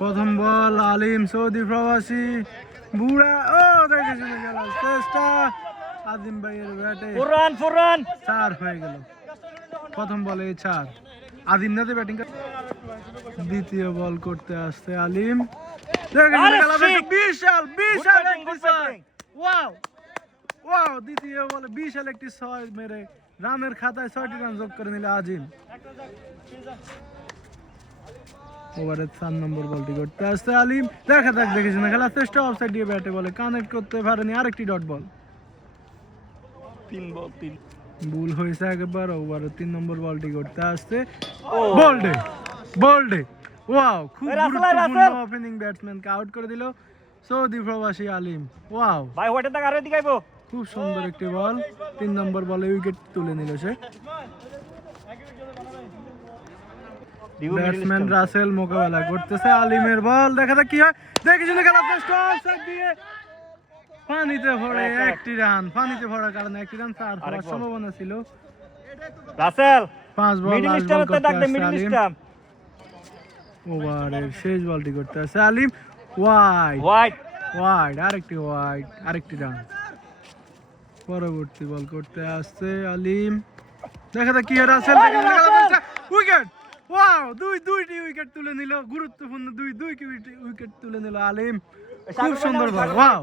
প্রথম বল আলিম সৌদি প্রবাসী বুড়া ও দেখেছি গেল চেষ্টা আজিম ভাইয়ের ব্যাটে 4 হয়ে গেল প্রথম বলে 4 আজিম নাতে ব্যাটিং দ্বিতীয় বল করতে আসছে আলিম বিশাল বিশাল একটি ছয় ওয়াও ওয়াও দ্বিতীয় বলে বিশাল একটি 6 মেরে রানের খাতায় 6টি রান যোগ করে নিল আজিম ওভারের 4 নম্বর বলটি করতে আসছে আলিম দেখা যাক দেখেছি না খেলা চেষ্টা অফসাইড দিয়ে ব্যাটে বলে কানেক্ট করতে পারেনি আরেকটি ডট বল 3 বল 3 ভুল হয়েছে একবার ওভারের 3 নম্বর বলটি করতে আসছে বোল্ডে বোল্ডে ওয়াও খুব গুরুত্বপূর্ণ ওপেনিং ব্যাটসম্যানকে আউট করে দিল সৌদি প্রবাসী আলিম ওয়াও ভাই ওটা টাকা আরো দিগাইবো খুব সুন্দর একটি বল 3 নম্বর বলে উইকেট তুলে নিল সে ব্যাটসম্যান রাসেল মোকাবেলা করতেছে আলিমের বল দেখা যাক কি হয় দেখেছিল খেলা চেষ্টা অফসাইড দিয়ে পানিতে পড়ে একটি রান পানিতে পড়ার কারণে একটি রান চার হওয়ার সম্ভাবনা ছিল রাসেল 5 বল মিডল স্টার তে ডাক দে মিডল স্টার ওভারের শেষ বলটি করতে আছে আলিম ওয়াইড ওয়াইড ওয়াইড আরেকটি রান পরবর্তী বল করতে আসছে আলিম দেখা যাক কি হয় রাসেল উইকেট ওয়াও দুইটি উইকেট তুলে নিল গুরুত্বপূর্ণ দুই উইকেট তুলে নিল আলিম খুব সুন্দর বল ওয়াও